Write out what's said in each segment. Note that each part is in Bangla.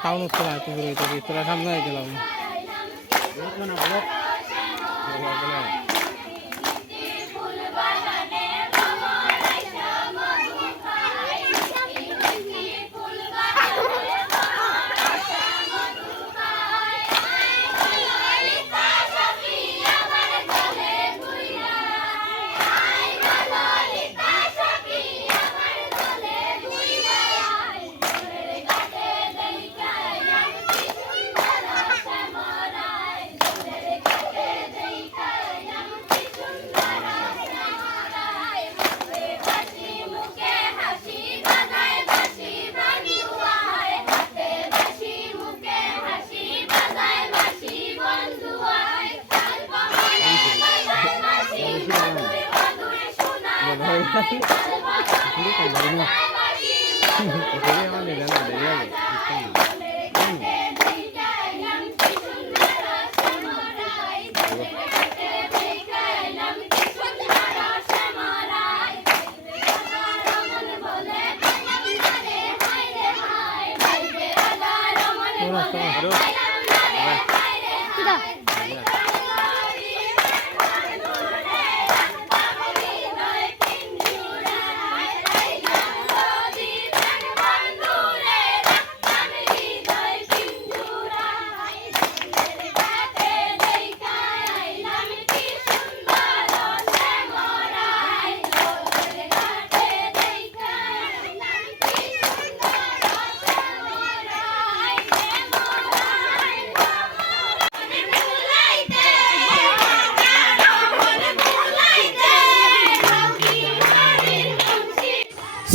সাউন্ড হচ্ছে না একটু দূরে যাবি তোরা সামনে আইতে লাগবে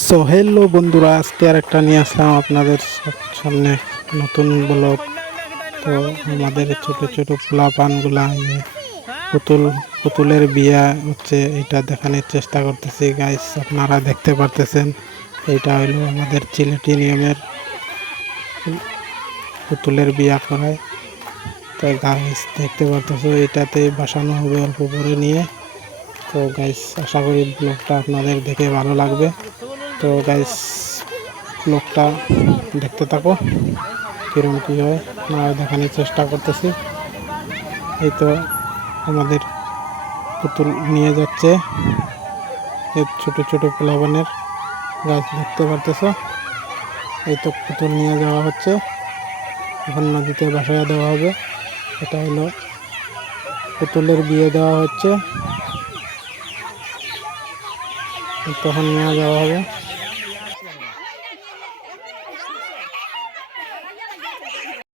সো হ্যালো বন্ধুরা, আজকে আর একটা নিয়ে আসলাম আপনাদের সামনে নতুন ব্লগ। তো আমাদের ছোট ছোট পোলাপানগুলা পুতুলের বিয়া হচ্ছে, এটা দেখানোর চেষ্টা করতেছি গাইস। আপনারা দেখতে পারতেছেন এটা হইলো আমাদের চিলেটি নিয়মের পুতুলের বিয়া করায়। তো গাইস দেখতে পারতেছো এটাতে বসানো হবে অল্প করে নিয়ে। তো গাইস আশা করি ব্লগটা আপনাদের দেখে ভালো লাগবে। তো গাইস ব্লগটা দেখতে থাকো, কিরম কী হয় আমরা দেখানোর চেষ্টা করতেছি। এই তো আমাদের পুতুল নিয়ে যাচ্ছে, এই ছোট ছোট পোলাপানের গাছ দেখতে পারতেছো। এই তো পুতুল নিয়ে যাওয়া হচ্ছে, এখন নদীতে ভাসাইয়া দেওয়া হবে। এটা হলো পুতুলের বিয়ে দেওয়া হচ্ছে, তখন নিয়ে যাওয়া হবে।